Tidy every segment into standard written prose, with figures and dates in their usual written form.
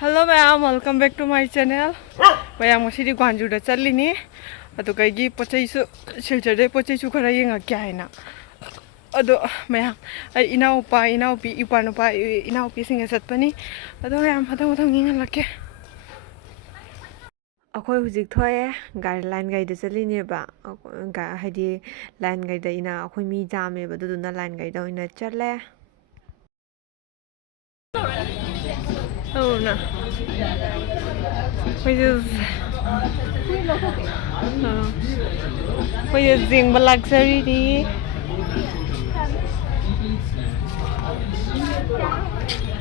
Hello ma'am, welcome back to my channel. Ma'am, I am going to Chalini. Ado kaigi pochaisu Silchar de pochaisu khara yengakya haina. Ado ma'am, inaupi ipanupa inaupi singa chatpani. Ado ma'am, mathang yingalake. अखोई हुजिक थोए गाड़ी line guide चलीनेबा हाइदि line guide इना अखोई मी जामेबा दुदुना line guide ओइना चले औना होय जिंग बलाक्सरी दी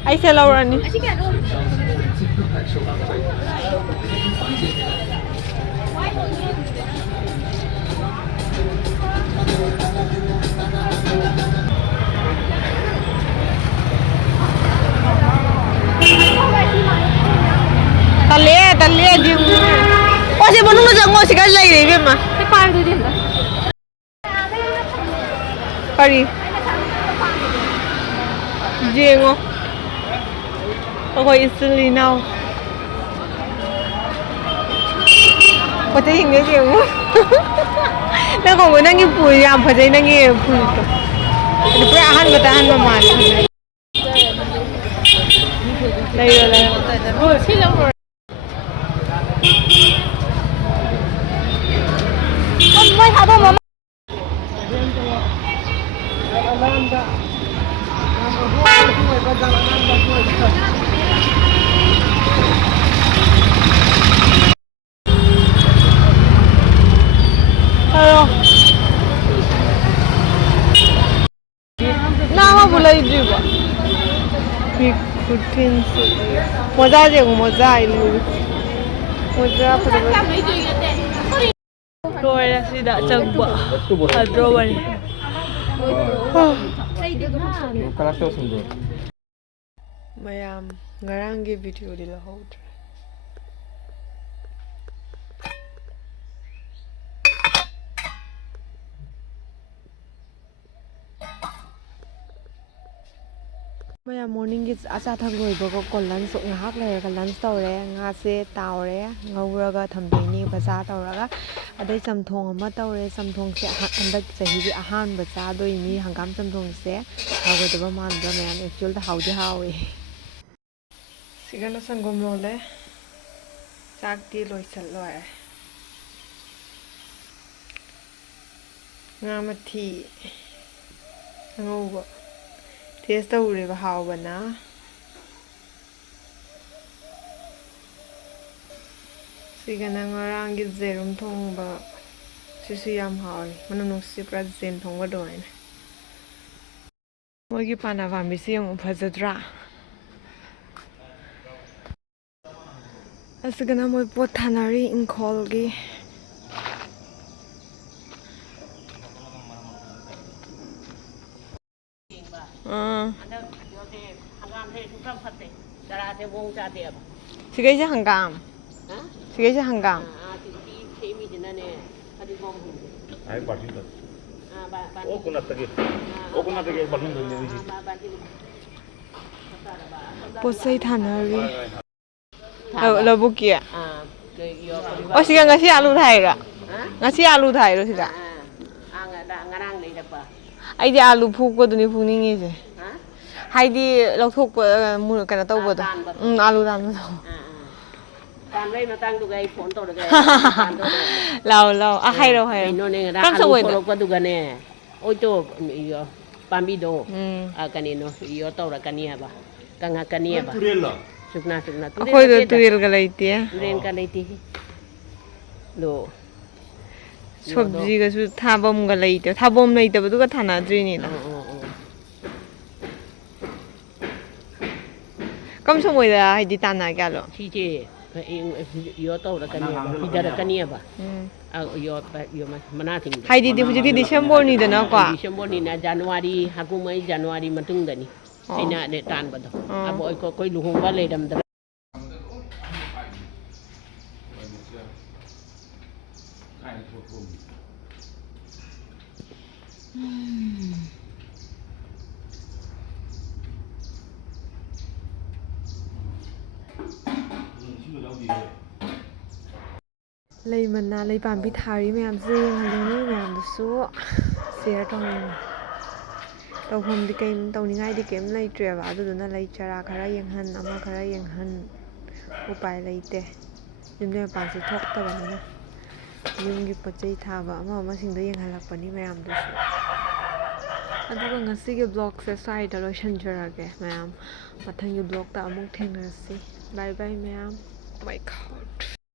ऐसे लौरानी Talia jing. Oh, si Bonung nak ngomong sekali lagi ni, bema. Cepat tu dia. Kari. Jing oh. Aku istri now. Kau tu hingga jing oh. Nak kau mana ni pui yang pada ni pui tu. Lepas ahan bertahan memang. Lagi. Oh, siapa? Mai hado mama Hello Nama boleh juga ikutin sih moza aja moza ini moza pada Loya sida chagba hadrowan mayam ngarangi video di lahod Maya morning is asa thangoi bako ko lunch ngahak le lunch tawre nga se tawre ngawraga thamdini baza tawraga adai samthong ama tawre samthong se andak chahi bi ahan ba cha doi ni hangam samthong se hagodaba man ba ma'am actual da haudi hawe sigana sangom lole chak ti loisal loe ngamathi ngawba Taste uriba hawbana sigana ngarangi zerum thongba sisu yam hawi manunung si pra zen thongba doine mogi pana vambi si yung phajadra asigana moi pot thanari inkhol gi Sige hangam. Sige hangam. Ay batin to. O kunat tagi batin to ni. Posai thanari. Labu kia. Oh sige ngasi alu thai ra. Ngasi alu thai ro siga. Ngarang nei dakpa. Ai di alu phuk ko duni phuk ningi je. Haidi lauthok mu kana tawbado alu dan Tan rei matang du gai phone to da lao hai ro no ne ra kam alu pholo ko du ga ne oi to yo pambi do kani no yo to ra kani ba kanga kani ba sukna khoi do tuil ga laiti ren ka laiti do sobji ga su thabam ga laiti thabom laiti ba du ga thana dri ni na Kam semua dah haidi tanah kalau. Sije yo to ra kani ba hidara kani ba yo mana ting haidi di hujiti December ni dana kwa December ni na January hakumai January matung dani aina ne tan ba do abo ko koi luhung ba le dam da lei mana lei pambi thari mayam se yenghalleni mayamdasu share tawning tawhamdi kaim tawningai di kem leitreba aduduna lei chara khara yenghan ama khara yenghan upai leite yumde panse thoktabanina yumgi pochai thaba ama singdo yenghalakpani mayamdasu aduga ngasigi vlog se saida loishanjarage mayam mathangi vlog ta amuk thengnarasi bye bye mayam. Oh my god.